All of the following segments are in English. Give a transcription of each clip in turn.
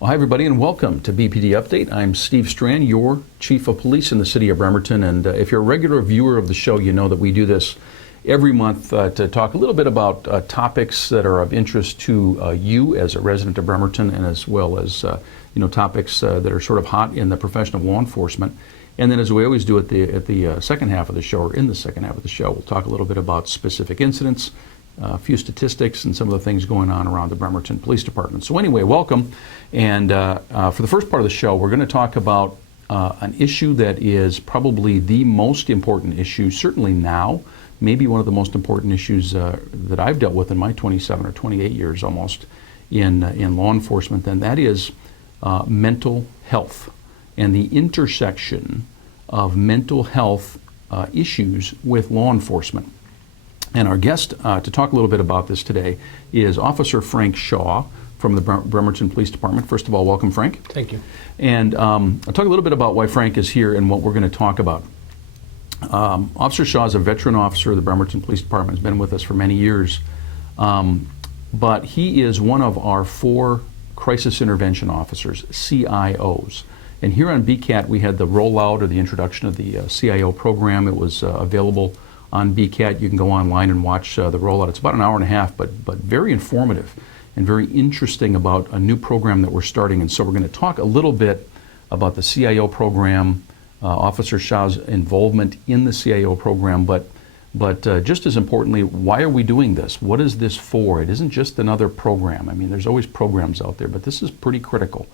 Well, hi everybody and welcome to BPD Update. I'm Steve Strachan, your Chief of Police in the City of Bremerton, and if you're a regular viewer of the show, you know that we do this every month to talk a little bit about topics that are of interest to you as a resident of Bremerton, and as well as topics that are sort of hot in the profession of law enforcement. And then, as we always do at the second half of the show, or in the second half of the show, we'll talk a little bit about specific incidents, a few statistics, and some of the things going on around the Bremerton Police Department. So anyway, welcome. And for the first part of the show, we're going to talk about an issue that is probably the most important issue, certainly now, maybe one of the most important issues that I've dealt with in my 27 or 28 years almost in law enforcement, and that is mental health and the intersection of mental health issues with law enforcement. And our guest to talk a little bit about this today is Officer Frank Shaw from the Bremerton Police Department. First of all, welcome, Frank. Thank you. And I'll talk a little bit about why Frank is here and what we're going to talk about. Officer Shaw is a veteran officer of the Bremerton Police Department, has been with us for many years. But he is one of our 4 crisis intervention officers, CIOs. And here on BCAT, we had the rollout or the introduction of the CIO program. It was available on BCAT. You can go online and watch the rollout. It's about an hour and a half, but very informative and very interesting about a new program that we're starting. And so we're going to talk a little bit about the CIO program, Officer Shaw's involvement in the CIO program, but just as importantly, why are we doing this? What is this for? It isn't just another program. I mean, there's always programs out there, but this is pretty critical.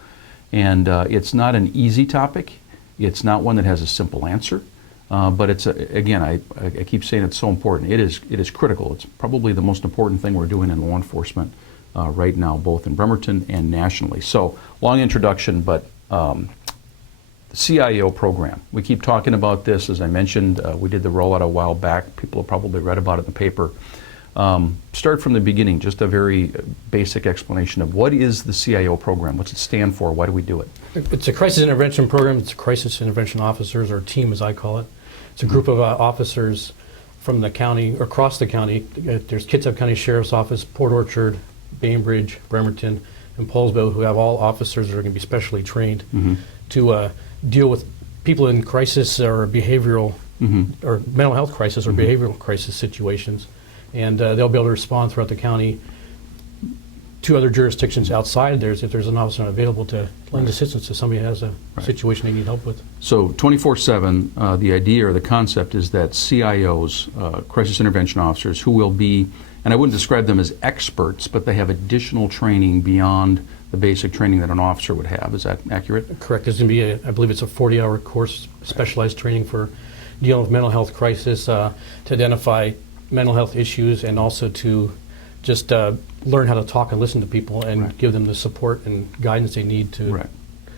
And it's not an easy topic. It's not one that has a simple answer. But it's, again, I keep saying it's so important. It is critical. It's probably the most important thing we're doing in law enforcement right now, both in Bremerton and nationally. So, long introduction, but the CIO program. We keep talking about this. As I mentioned, we did the rollout a while back. People have probably read about it in the paper. Start from the beginning, just a very basic explanation of what is the CIO program, what's it stand for, why do we do it? It's a crisis intervention program. It's crisis intervention officers, or team as I call it. It's a group of officers from the county, or across the county. There's Kitsap County Sheriff's Office, Port Orchard, Bainbridge, Bremerton, and Poulsbo, who have all officers that are going to be specially trained to deal with people in crisis or behavioral or mental health crisis or behavioral crisis situations. And they'll be able to respond throughout the county to other jurisdictions outside theirs if there's an officer not available to lend assistance to somebody who has a situation they need help with. So 24/7, the idea or the concept is that CIOs, crisis intervention officers, who will be, and I wouldn't describe them as experts, but they have additional training beyond the basic training that an officer would have. Is that accurate? Correct. There's going to be, I believe it's a 40-hour course, specialized training for dealing with mental health crisis, to identify mental health issues, and also to just learn how to talk and listen to people and give them the support and guidance they need to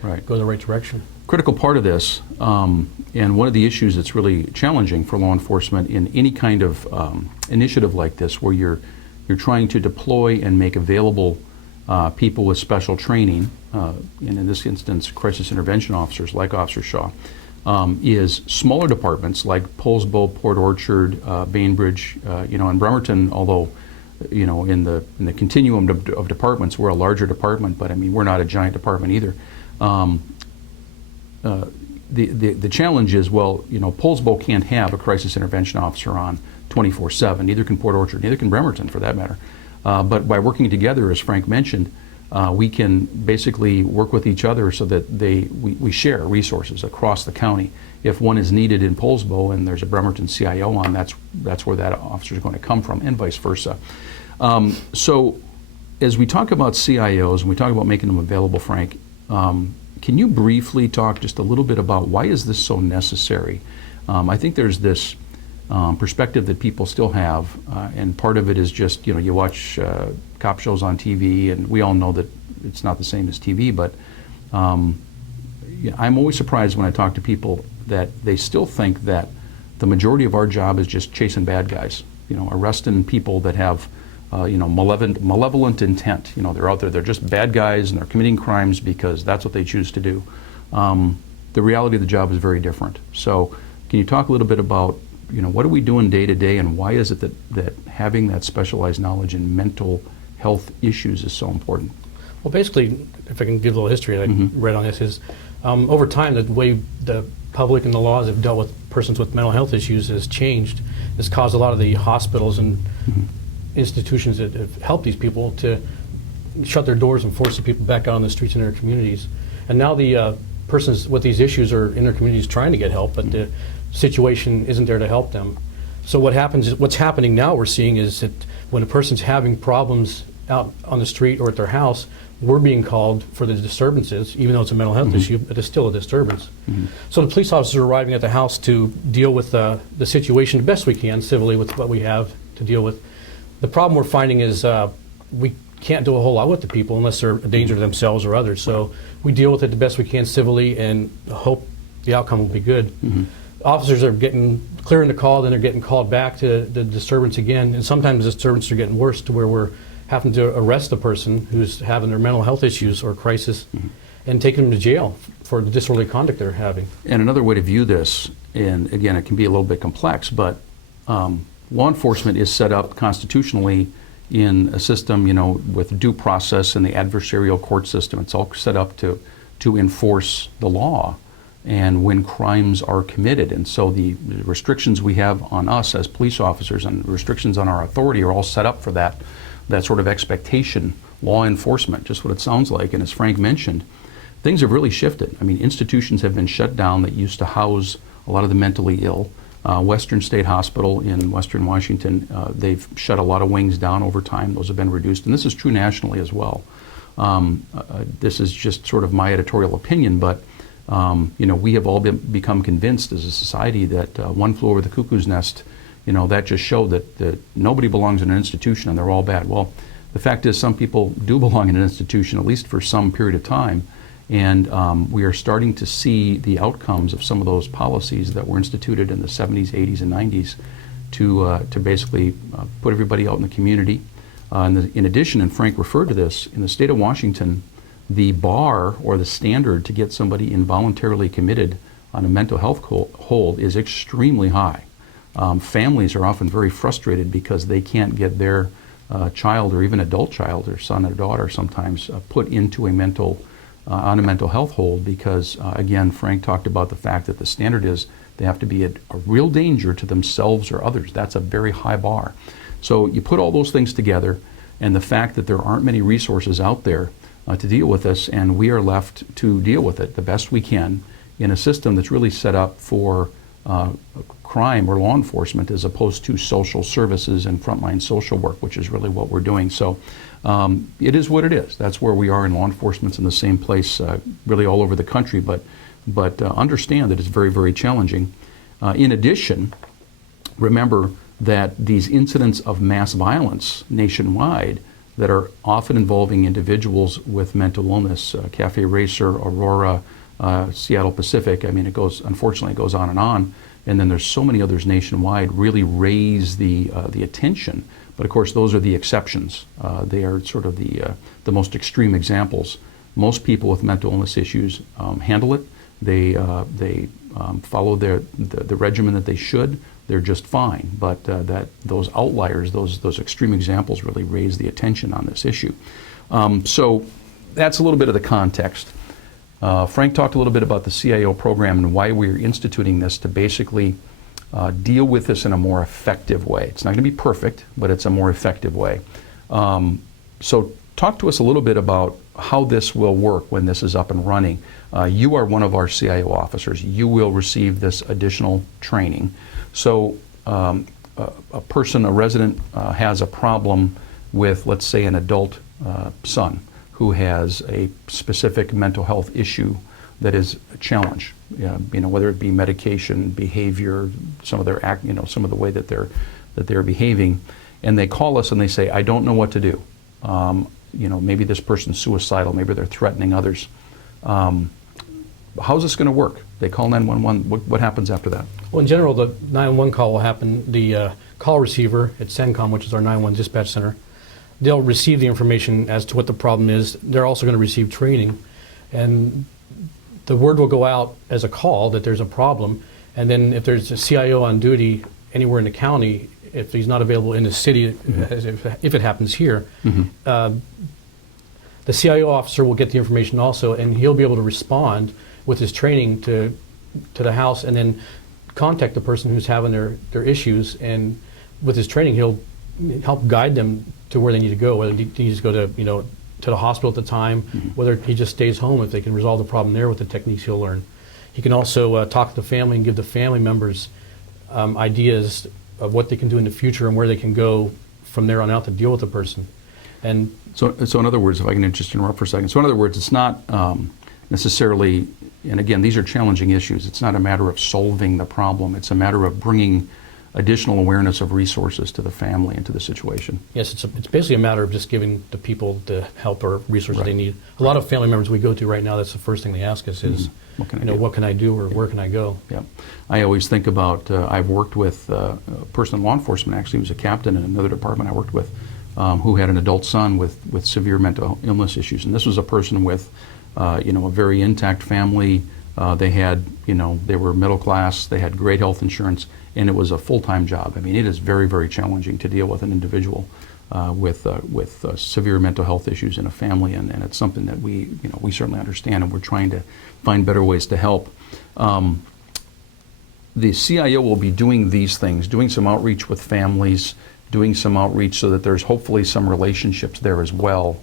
go in the right direction. Critical part of this, and one of the issues that's really challenging for law enforcement in any kind of initiative like this, where you're trying to deploy and make available people with special training, and in this instance, crisis intervention officers like Officer Shaw, is smaller departments like Poulsbo, Port Orchard, Bainbridge, and Bremerton, although in the continuum of departments, we're a larger department, but I mean, we're not a giant department either. The challenge is, well, Poulsbo can't have a crisis intervention officer on 24/7, neither can Port Orchard, neither can Bremerton for that matter. But by working together, as Frank mentioned, we can basically work with each other so that we share resources across the county. If one is needed in Poulsbo and there's a Bremerton CIO on, that's where that officer is going to come from, and vice versa. So as we talk about CIOs and we talk about making them available, Frank, can you briefly talk just a little bit about why is this so necessary? I think there's this perspective that people still have, and part of it is just, you watch cop shows on TV, and we all know that it's not the same as TV, but I'm always surprised when I talk to people that they still think that the majority of our job is just chasing bad guys, arresting people that have malevolent intent. They're out there, they're just bad guys, and they're committing crimes because that's what they choose to do. The reality of the job is very different. So can you talk a little bit about, what are we doing day to day, and why is it that having that specialized knowledge in mental health issues is so important? Well, basically, if I can give a little history that I read on this, is over time, the way the public and the laws have dealt with persons with mental health issues has changed. It's caused a lot of the hospitals and institutions that have helped these people to shut their doors and force the people back out on the streets in their communities. And now the persons with these issues are in their communities trying to get help, but the situation isn't there to help them. So what happens is, what's happening now we're seeing is that when a person's having problems out on the street or at their house, we're being called for the disturbances, even though it's a mental health issue, but it's still a disturbance. So the police officers are arriving at the house to deal with the situation the best we can, civilly, with what we have to deal with. The problem we're finding is we can't do a whole lot with the people unless they're a danger to themselves or others. So we deal with it the best we can civilly and hope the outcome will be good. Officers are clearing the call, then they're getting called back to the disturbance again, and sometimes the disturbance are getting worse to where we're having to arrest the person who's having their mental health issues or crisis and taking them to jail for the disorderly conduct they're having. And another way to view this, and again, it can be a little bit complex, but law enforcement is set up constitutionally in a system, with due process and the adversarial court system. It's all set up to enforce the law and when crimes are committed. And so the restrictions we have on us as police officers and restrictions on our authority are all set up for that sort of expectation, law enforcement, just what it sounds like. And as Frank mentioned, things have really shifted. I mean, institutions have been shut down that used to house a lot of the mentally ill. Western State Hospital in Western Washington, they've shut a lot of wings down over time. Those have been reduced, and this is true nationally as well. This is just sort of my editorial opinion, but we have all become convinced as a society that one flew over the cuckoo's nest. That just showed that nobody belongs in an institution and they're all bad. Well, the fact is some people do belong in an institution, at least for some period of time. And we are starting to see the outcomes of some of those policies that were instituted in the 70s, 80s, and 90s to basically put everybody out in the community. In addition, and Frank referred to this, in the state of Washington, the bar or the standard to get somebody involuntarily committed on a mental health hold is extremely high. Families are often very frustrated because they can't get their child or even adult child, their son or daughter sometimes, put into a on a mental health hold because, again, Frank talked about the fact that the standard is they have to be a real danger to themselves or others. That's a very high bar. So you put all those things together and the fact that there aren't many resources out there to deal with this, and we are left to deal with it the best we can in a system that's really set up for crime or law enforcement as opposed to social services and frontline social work, which is really what we're doing. So it is what it is. That's where we are in law enforcement's in the same place really all over the country, but understand that it's very, very challenging. In addition, remember that these incidents of mass violence nationwide that are often involving individuals with mental illness, Cafe Racer, Aurora, Seattle Pacific, I mean, unfortunately it goes on, and then there's so many others nationwide, really raise the attention. But of course, those are the exceptions. They are sort of the most extreme examples. Most people with mental illness issues handle it. They follow the regimen that they should. They're just fine. But those outliers, those extreme examples, really raise the attention on this issue. So that's a little bit of the context. Frank talked a little bit about the CIO program and why we're instituting this to basically deal with this in a more effective way. It's not going to be perfect, but it's a more effective way. So talk to us a little bit about how this will work when this is up and running. You are one of our CIO officers. You will receive this additional training. So a resident has a problem with, let's say, an adult son who has a specific mental health issue that is a challenge, whether it be medication, behavior, some of the way that they're behaving, and they call us and they say, I don't know what to do. Maybe this person's suicidal, maybe they're threatening others. How's this going to work? They call 911. What happens after that? Well, in general, the 911 call will happen. The call receiver at CENTCOM, which is our 911 dispatch center, they'll receive the information as to what the problem is. They're also going to receive training, and the word will go out as a call that there's a problem. And then if there's a CIO on duty anywhere in the county, if he's not available in the city, if it happens here, the The CIO officer will get the information also, and he'll be able to respond with his training to the house, and then contact the person who's having their issues, and with his training he'll help guide them to where they need to go, whether he needs to go to to the hospital at the time, whether he just stays home if they can resolve the problem there with the techniques he'll learn. He can also talk to the family and give the family members ideas of what they can do in the future and where they can go from there on out to deal with the person. And so in other words, if I can just interrupt for a second. So in other words, it's not necessarily, and again, these are challenging issues. It's not a matter of solving the problem. It's a matter of bringing additional awareness of resources to the family and to the situation. yes, it's basically a matter of just giving the people the help or resources they Right. need. A lot of family members we go to right now, that's the first thing they ask us is, What can I do? what can I do or where can I go? Yeah, I always think about, I've worked with a person in law enforcement, actually, he was a captain in another department I worked with, who had an adult son with severe mental illness issues. And this was a person with, a very intact family. They had, they were middle class, they had great health insurance, and it was a full-time job. I mean, it is very, very challenging to deal with an individual with severe mental health issues in a family, and it's something that we certainly understand, and we're trying to find better ways to help. The CIO will be doing these things, doing some outreach with families, doing some outreach so that there's hopefully some relationships there as well,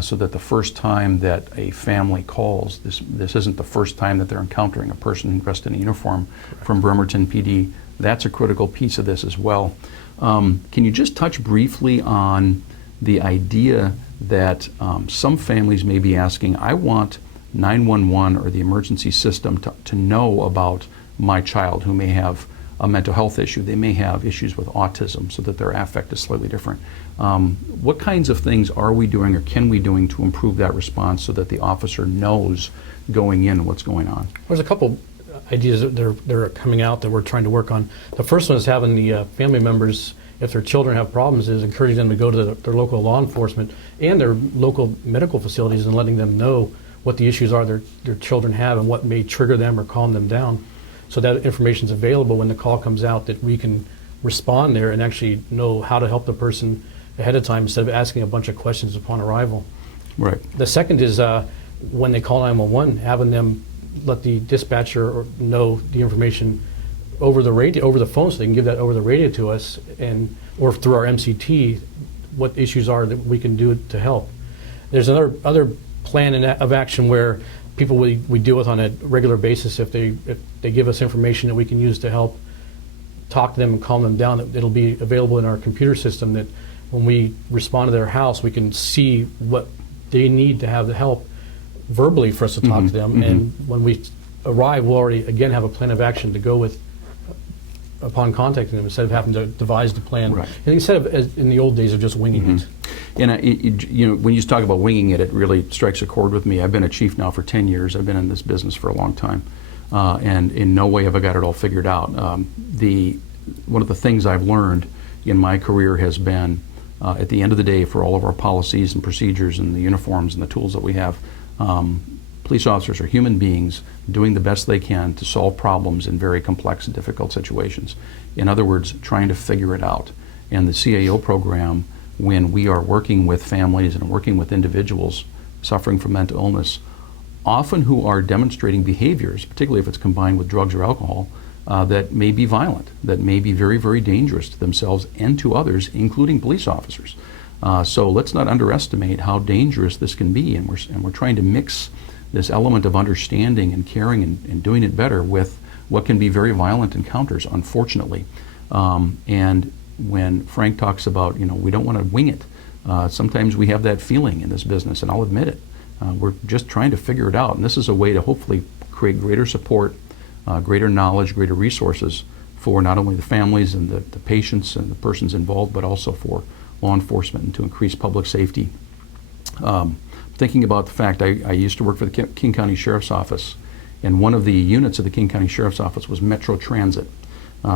so that the first time that a family calls, this isn't the first time that they're encountering a person dressed in a uniform from Bremerton PD. That's a critical piece of this as well. Can you just touch briefly on the idea that some families may be asking, I want 911 or the emergency system to know about my child who may have a mental health issue. They may have issues with autism, so that their affect is slightly different. What kinds of things are we doing or can we doing to improve that response so that the officer knows going in what's going on? There's a couple ideas that they're coming out that we're trying to work on. The first one is having the family members, if their children have problems, is encouraging them to go to their local law enforcement and their local medical facilities and letting them know what the issues are their children have and what may trigger them or calm them down. So that information is available when the call comes out, that we can respond there and actually know how to help the person ahead of time instead of asking a bunch of questions upon arrival. Right. The second is when they call 911, having them let the dispatcher know the information over the radio, over the phone, so they can give that over the radio to us, or through our MCT, what issues are that we can do to help. There's another plan of action where people we deal with on a regular basis, if they give us information that we can use to help talk to them and calm them down, it'll be available in our computer system, that when we respond to their house, we can see what they need to have the help verbally for us to talk to them. And when we arrive, we'll already again have a plan of action to go with upon contacting them, instead of having to devise the plan. Right. And instead of, as in the old days, of just winging it. And when you talk about winging it, it really strikes a chord with me. I've been a chief now for 10 years. I've been in this business for a long time, and in no way have I got it all figured out. One of the things I've learned in my career has been, at the end of the day, for all of our policies and procedures and the uniforms and the tools that we have, police officers are human beings doing the best they can to solve problems in very complex and difficult situations. In other words, trying to figure it out. And the CAO program, when we are working with families and working with individuals suffering from mental illness, often who are demonstrating behaviors, particularly if it's combined with drugs or alcohol, that may be violent, that may be very, very dangerous to themselves and to others, including police officers. So let's not underestimate how dangerous this can be, and we're trying to mix this element of understanding and caring and doing it better with what can be very violent encounters, unfortunately. And when Frank talks about, we don't want to wing it, sometimes we have that feeling in this business, and I'll admit it. We're just trying to figure it out, and this is a way to hopefully create greater support, greater knowledge, greater resources for not only the families and the patients and the persons involved, but also for law enforcement and to increase public safety. Thinking about the fact I used to work for the King County Sheriff's Office, and one of the units of the King County Sheriff's Office was Metro Transit.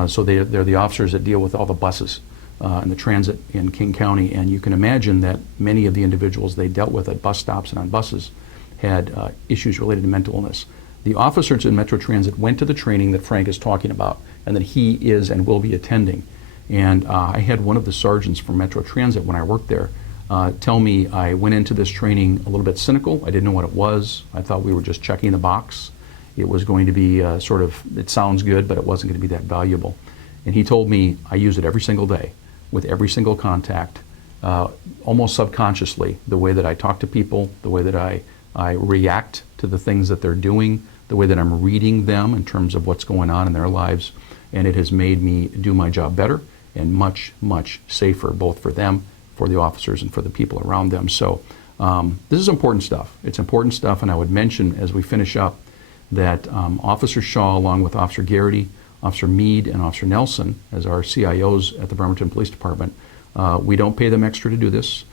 So they're the officers that deal with all the buses and the transit in King County, and you can imagine that many of the individuals they dealt with at bus stops and on buses had issues related to mental illness. The officers in Metro Transit went to the training that Frank is talking about and that he is and will be attending. And I had one of the sergeants from Metro Transit when I worked there tell me I went into this training a little bit cynical. I didn't know what it was. I thought we were just checking the box. It was going to be it sounds good, but it wasn't going to be that valuable. And he told me I use it every single day with every single contact, almost subconsciously, the way that I talk to people, the way that I react to the things that they're doing, the way that I'm reading them in terms of what's going on in their lives. And it has made me do my job better and much, much safer, both for them, for the officers, and for the people around them. So this is important stuff. It's important stuff, and I would mention as we finish up that Officer Shaw, along with Officer Garrity, Officer Meade, and Officer Nelson, as our CIOs at the Bremerton Police Department, we don't pay them extra to do this.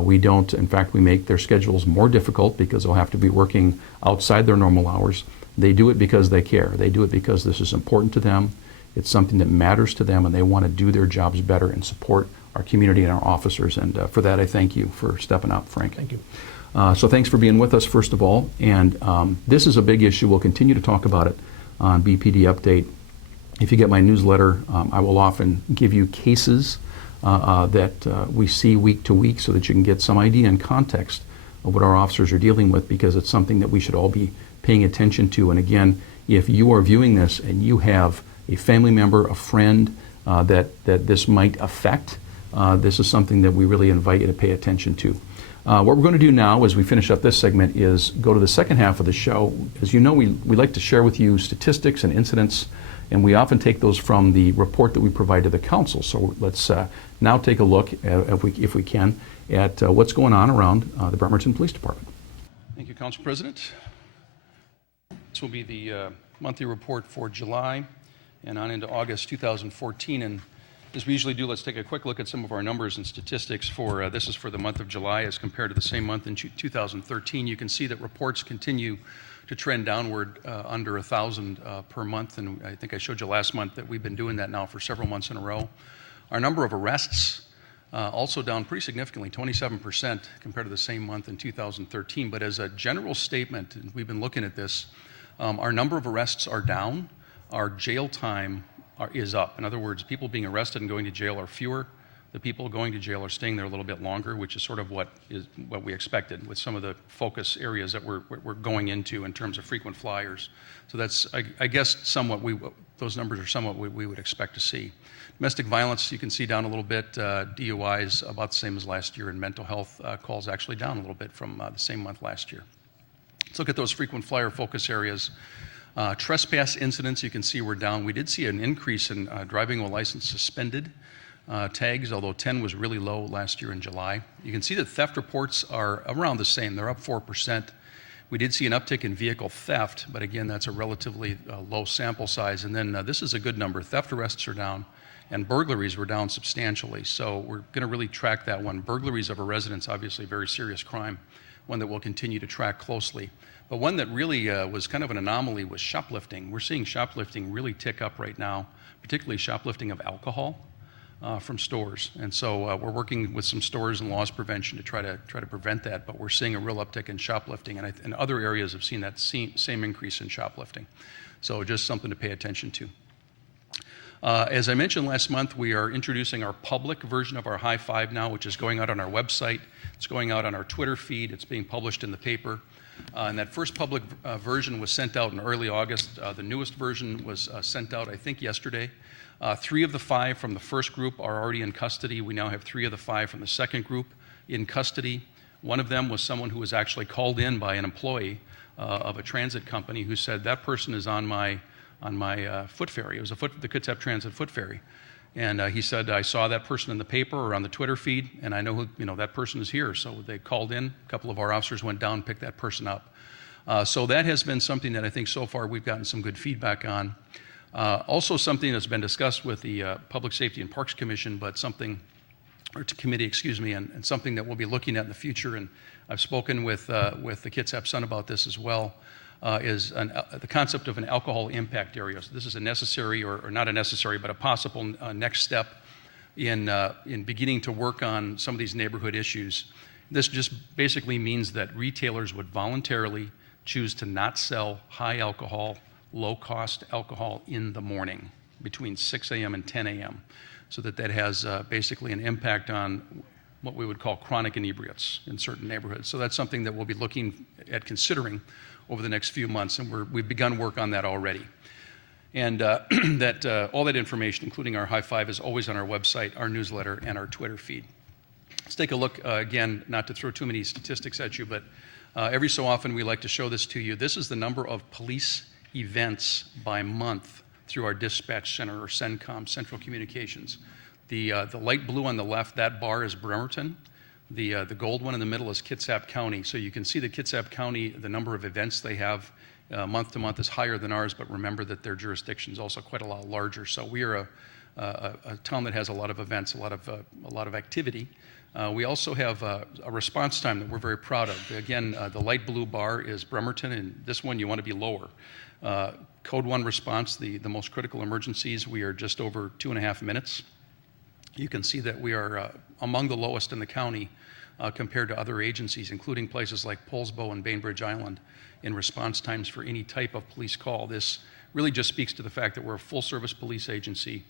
We don't, in fact, we make their schedules more difficult because they'll have to be working outside their normal hours. They do it because they care. They do it because this is important to them. It's something that matters to them, and they want to do their jobs better and support our community and our officers. And for that, I thank you for stepping up, Frank. Thank you. So thanks for being with us, first of all. And this is a big issue. We'll continue to talk about it on BPD Update. If you get my newsletter, I will often give you cases that we see week to week so that you can get some idea and context of what our officers are dealing with, because it's something that we should all be paying attention to. And again, if you are viewing this and you have a family member, a friend that this might affect, this is something that we really invite you to pay attention to. What we're going to do now as we finish up this segment is go to the second half of the show. As you know, we like to share with you statistics and incidents, and we often take those from the report that we provide to the council. So let's now take a look, if we can, at what's going on around the Bremerton Police Department. Thank you, Council President. This will be the monthly report for July and on into August 2014. And as we usually do, let's take a quick look at some of our numbers and statistics for, this is for the month of July as compared to the same month in 2013. You can see that reports continue to trend downward under 1,000 per month, and I think I showed you last month that we've been doing that now for several months in a row. Our number of arrests also down pretty significantly, 27% compared to the same month in 2013. But as a general statement, and we've been looking at this, our number of arrests are down, our jail time is up. In other words, people being arrested and going to jail are fewer. The people going to jail are staying there a little bit longer, which is sort of what we expected with some of the focus areas that we're going into in terms of frequent flyers. So that's, I guess, somewhat those numbers are somewhat we would expect to see. Domestic violence, you can see down a little bit. DUIs about the same as last year, and mental health calls actually down a little bit from the same month last year. Let's look at those frequent flyer focus areas. Trespass incidents, you can see we're down. We did see an increase in driving while license suspended tags, although 10 was really low last year in July. You can see that theft reports are around the same. They're up 4%. We did see an uptick in vehicle theft, but again, that's a relatively low sample size. And then this is a good number. Theft arrests are down, and burglaries were down substantially. So we're going to really track that one. Burglaries of a residence, obviously a very serious crime, one that we'll continue to track closely. But one that really was kind of an anomaly was shoplifting. We're seeing shoplifting really tick up right now, particularly shoplifting of alcohol from stores. And so we're working with some stores and loss prevention to try to prevent that, but we're seeing a real uptick in shoplifting, and other areas have seen that same increase in shoplifting. So just something to pay attention to. As I mentioned last month, we are introducing our public version of our High Five now, which is going out on our website. It's going out on our Twitter feed. It's being published in the paper. And that first public version was sent out in early August. The newest version was sent out, I think, yesterday. 3 of the 5 from the first group are already in custody. We now have 3 of the 5 from the second group in custody. One of them was someone who was actually called in by an employee of a transit company who said, that person is on my foot ferry. It was the Kitsap Transit foot ferry. And he said, I saw that person in the paper or on the Twitter feed, and I know who, that person is here. So they called in. A couple of our officers went down and picked that person up. So that has been something that I think so far we've gotten some good feedback on. Also something that's been discussed with the Public Safety and Parks Commission, but committee, excuse me, and something that we'll be looking at in the future. And I've spoken with the Kitsap Sun about this as well. Is the concept of an alcohol impact area. So this is a necessary, or not a necessary, but a possible next step in beginning to work on some of these neighborhood issues. This just basically means that retailers would voluntarily choose to not sell high alcohol, low-cost alcohol in the morning between 6 a.m. and 10 a.m. so that has basically an impact on what we would call chronic inebriates in certain neighborhoods. So that's something that we'll be looking at considering over the next few months, and we've begun work on that already. And all that information, including our high five, is always on our website, our newsletter, and our Twitter feed. Let's take a look, again, not to throw too many statistics at you, but every so often we like to show this to you. This is the number of police events by month through our dispatch center, or CENTCOM, Central Communications. The light blue on the left, that bar is Bremerton. The gold one in the middle is Kitsap County. So you can see that Kitsap County, the number of events they have month to month is higher than ours, but remember that their jurisdiction is also quite a lot larger. So we are a town that has a lot of events, a lot of activity. We also have a response time that we're very proud of. Again, the light blue bar is Bremerton, and this one you want to be lower. Code 1 response, the most critical emergencies, we are just over 2.5 minutes. You can see that we are among the lowest in the county compared to other agencies, including places like Poulsbo and Bainbridge Island, in response times for any type of police call. This really just speaks to the fact that we're a full-service police agency.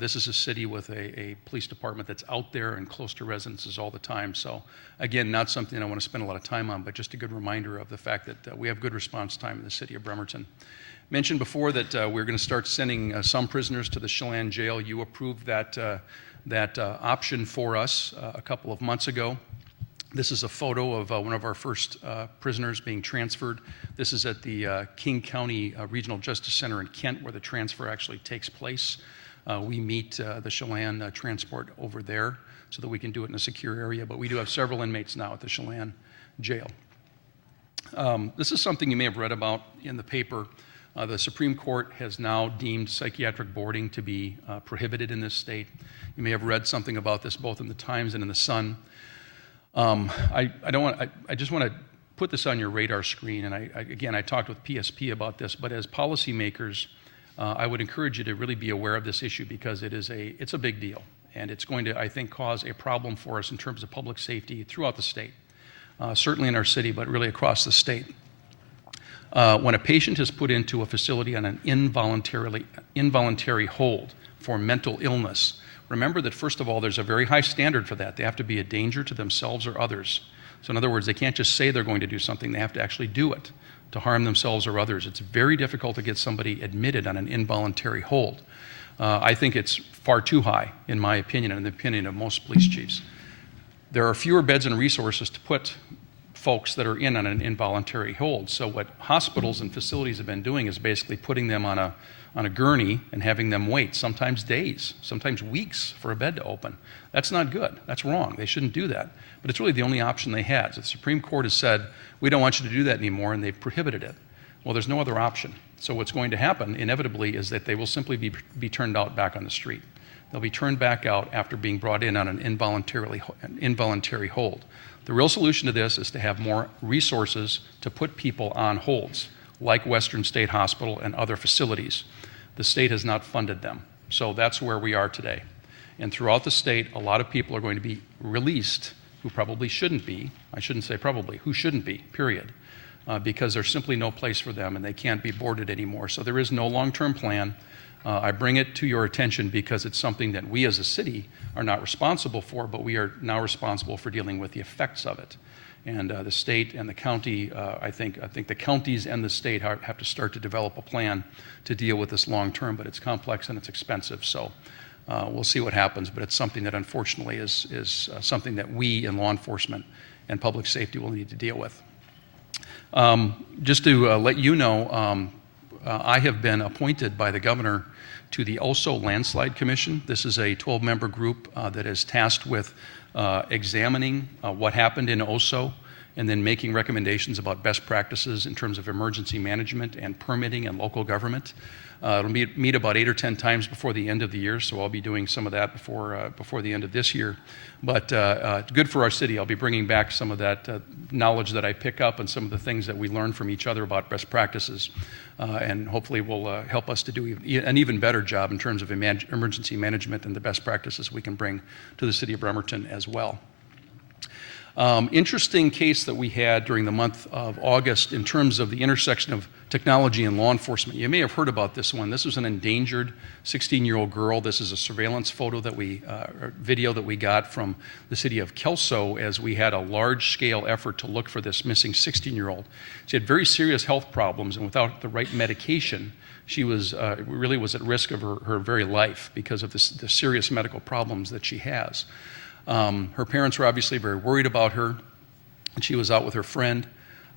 This is a city with a police department that's out there and close to residences all the time. So again, not something I want to spend a lot of time on, but just a good reminder of the fact that we have good response time in the city of Bremerton. Mentioned before that we're going to start sending some prisoners to the Strachan jail. You approved that option for us a couple of months ago. This is a photo of one of our first prisoners being transferred. This is at the King County Regional Justice Center in Kent, where the transfer actually takes place. We meet the Strachan transport over there so that we can do it in a secure area, but we do have several inmates now at the Strachan jail. This is something you may have read about in the paper. The Supreme Court has now deemed psychiatric boarding to be prohibited in this state. You may have read something about this both in the Times and in the Sun. I just want to put this on your radar screen, and I talked with PSP about this, but as policymakers, I would encourage you to really be aware of this issue, because it's a big deal, and it's going to, I think, cause a problem for us in terms of public safety throughout the state, certainly in our city, but really across the state. When a patient is put into a facility on an involuntary hold for mental illness, remember that, first of all, there's a very high standard for that. They have to be a danger to themselves or others. So in other words, they can't just say they're going to do something. They have to actually do it to harm themselves or others. It's very difficult to get somebody admitted on an involuntary hold. I think it's far too high, in my opinion, and in the opinion of most police chiefs. There are fewer beds and resources to put folks that are in on an involuntary hold. So what hospitals and facilities have been doing is basically putting them on a gurney and having them wait, sometimes days, sometimes weeks, for a bed to open. That's not good. That's wrong. They shouldn't do that. But it's really the only option they had. So the Supreme Court has said, we don't want you to do that anymore, and they've prohibited it. Well, there's no other option. So what's going to happen, inevitably, is that they will simply be turned out back on the street. They'll be turned back out after being brought in on an involuntary hold. The real solution to this is to have more resources to put people on holds, like Western State Hospital and other facilities. The state has not funded them. So that's where we are today. And throughout the state, a lot of people are going to be released who probably shouldn't be. I shouldn't say probably, who shouldn't be, period. Because there's simply no place for them and they can't be boarded anymore. So there is no long-term plan. I bring it to your attention because it's something that we as a city are not responsible for, but we are now responsible for dealing with the effects of it. And the state and the county, I think the counties and the state have to start to develop a plan to deal with this long term, but it's complex and it's expensive. So we'll see what happens, but it's something that unfortunately is something that we in law enforcement and public safety will need to deal with. Just to let you know, I have been appointed by the governor to the OSO Landslide Commission. This is a 12-member group that is tasked with examining what happened in OSO and then making recommendations about best practices in terms of emergency management and permitting and local government. It'll meet about 8 or 10 times before the end of the year, so I'll be doing some of that before the end of this year. But it's good for our city. I'll be bringing back some of that knowledge that I pick up and some of the things that we learn from each other about best practices, and hopefully will help us to do an even better job in terms of emergency management and the best practices we can bring to the city of Bremerton as well. Interesting case that we had during the month of August in terms of the intersection of technology and law enforcement. You may have heard about this one. This was an endangered 16-year-old girl. This is a surveillance photo that or video that we got from the city of Kelso as we had a large-scale effort to look for this missing 16-year-old. She had very serious health problems, and without the right medication, she really was at risk of her very life because of the serious medical problems that she has. Her parents were obviously very worried about her, and she was out with her friend.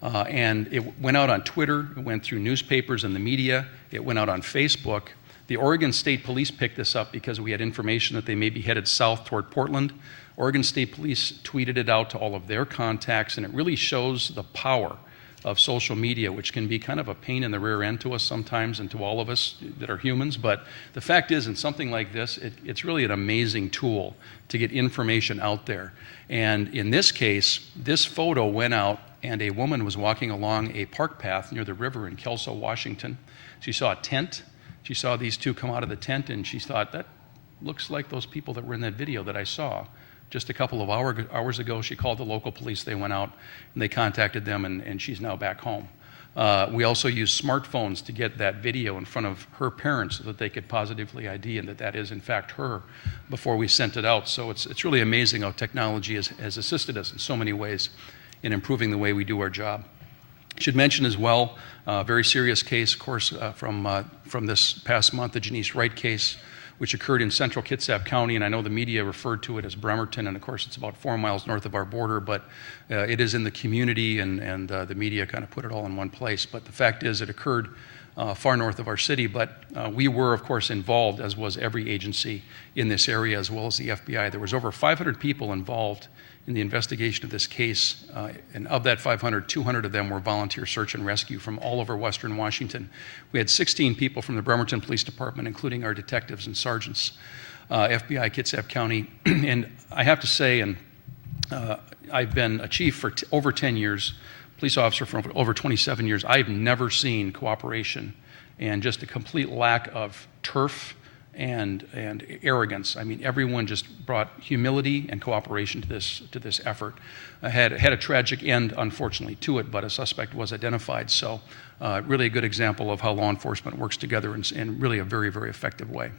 And it went out on Twitter, it went through newspapers and the media, it went out on Facebook. The Oregon State Police picked this up because we had information that they may be headed south toward Portland. Oregon State Police tweeted it out to all of their contacts, and it really shows the power of social media, which can be kind of a pain in the rear end to us sometimes and to all of us that are humans. But the fact is, in something like this, it's really an amazing tool to get information out there. And in this case, this photo went out, and a woman was walking along a park path near the river in Kelso, Washington. She saw a tent. She saw these two come out of the tent, and she thought, that looks like those people that were in that video that I saw just a couple of hours ago. She called the local police. They went out, and they contacted them, and she's now back home. We also used smartphones to get that video in front of her parents so that they could positively ID and that is, in fact, her before we sent it out. So it's really amazing how technology has assisted us in so many ways in improving the way we do our job. I should mention as well, a very serious case, of course, from this past month, the Janice Wright case, which occurred in central Kitsap County, and I know the media referred to it as Bremerton, and of course it's about 4 miles north of our border, but it is in the community, and the media kind of put it all in one place. But the fact is, it occurred far north of our city, but we were, of course, involved, as was every agency in this area, as well as the FBI. There was over 500 people involved in the investigation of this case, and of that 500, 200 of them were volunteer search and rescue from all over western Washington. We had 16 people from the Bremerton Police Department, including our detectives and sergeants, FBI, Kitsap County. And I have to say, I've been a chief for over 10 years, police officer for over 27 years. I've never seen cooperation and just a complete lack of turf and arrogance. I mean, everyone just brought humility and cooperation to this effort. Had a tragic end, unfortunately, to it, but a suspect was identified. So really a good example of how law enforcement works together in really a very, very effective way.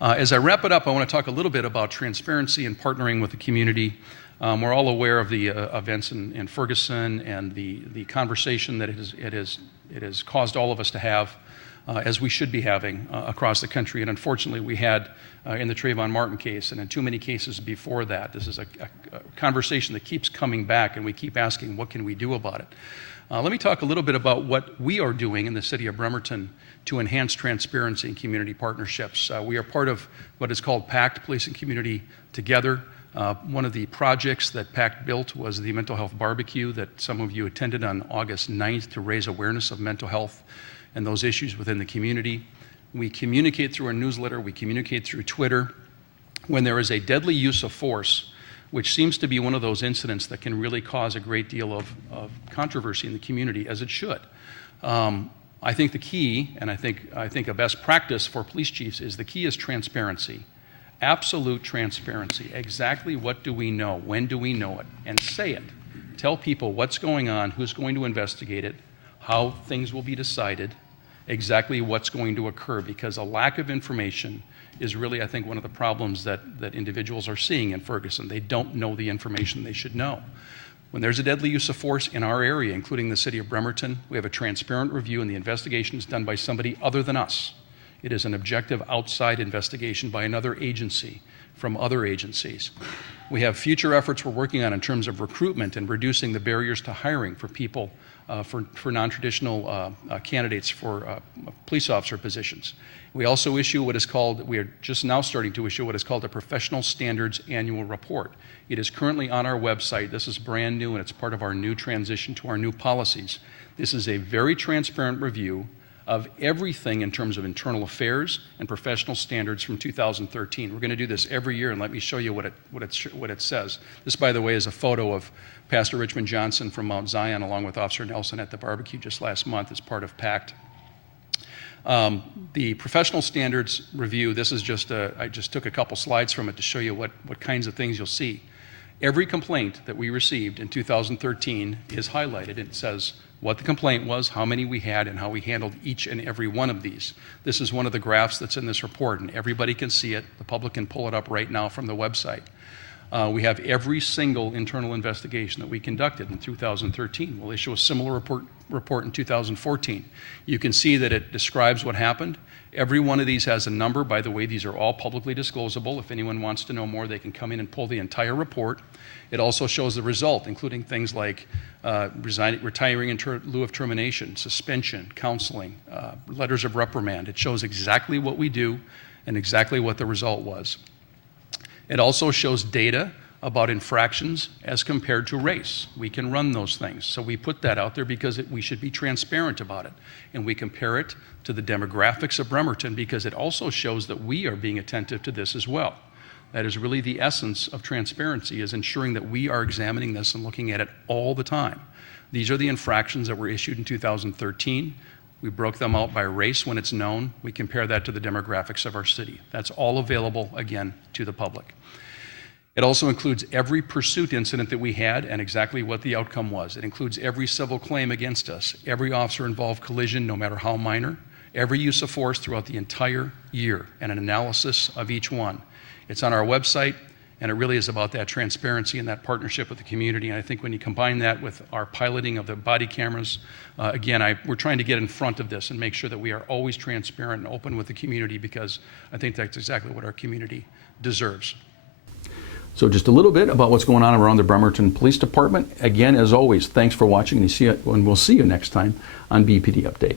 As I wrap it up, I want to talk a little bit about transparency and partnering with the community. We're all aware of the events in Ferguson and the conversation that it has caused all of us to have, as we should be having across the country. And unfortunately, we had in the Trayvon Martin case and in too many cases before that. This is a conversation that keeps coming back, and we keep asking, what can we do about it? Let me talk a little bit about what we are doing in the city of Bremerton to enhance transparency and community partnerships. We are part of what is called PACT, Police and Community Together. One of the projects that PACT built was the mental health barbecue that some of you attended on August 9th to raise awareness of mental health and those issues within the community. We communicate through our newsletter, we communicate through Twitter. When there is a deadly use of force, which seems to be one of those incidents that can really cause a great deal of controversy in the community, as it should. I think the key, and I think a best practice for police chiefs is the key is transparency. Absolute transparency. Exactly what do we know? When do we know it? And say it. Tell people what's going on, who's going to investigate it, how things will be decided, exactly what's going to occur, because a lack of information is really, I think, one of the problems that individuals are seeing in Ferguson. They don't know the information they should know. When there's a deadly use of force in our area, including the city of Bremerton, we have a transparent review, and the investigation is done by somebody other than us. It is an objective outside investigation by another agency from other agencies. We have future efforts we're working on in terms of recruitment and reducing the barriers to hiring for people, for non-traditional candidates for police officer positions. We also issue we are just now starting to issue what is called a Professional Standards Annual Report. It is currently on our website. This is brand new, and it's part of our new transition to our new policies. This is a very transparent review of everything in terms of internal affairs and professional standards from 2013. We're going to do this every year, and let me show you what it says. This, by the way, is a photo of Pastor Richmond Johnson from Mount Zion, along with Officer Nelson at the barbecue just last month as part of PACT. The professional standards review, this is I just took a couple slides from it to show you what kinds of things you'll see. Every complaint that we received in 2013 is highlighted. It says what the complaint was, how many we had, and how we handled each and every one of these. This is one of the graphs that's in this report, and everybody can see it. The public can pull it up right now from the website. We have every single internal investigation that we conducted in 2013. We'll issue a similar report in 2014. You can see that it describes what happened. Every one of these has a number. By the way, these are all publicly disclosable. If anyone wants to know more, they can come in and pull the entire report. It also shows the result, including things like retiring in lieu of termination, suspension, counseling, letters of reprimand. It shows exactly what we do and exactly what the result was. It also shows data about infractions as compared to race. We can run those things. So we put that out there because we should be transparent about it. And we compare it to the demographics of Bremerton because it also shows that we are being attentive to this as well. That is really the essence of transparency, is ensuring that we are examining this and looking at it all the time. These are the infractions that were issued in 2013. We broke them out by race when it's known. We compare that to the demographics of our city. That's all available, again, to the public. It also includes every pursuit incident that we had and exactly what the outcome was. It includes every civil claim against us, every officer-involved collision, no matter how minor, every use of force throughout the entire year, and an analysis of each one. It's on our website, and it really is about that transparency and that partnership with the community. And I think when you combine that with our piloting of the body cameras, again, we're trying to get in front of this and make sure that we are always transparent and open with the community, because I think that's exactly what our community deserves. So just a little bit about what's going on around the Bremerton Police Department. Again, as always, thanks for watching, and we'll see you next time on BPD Update.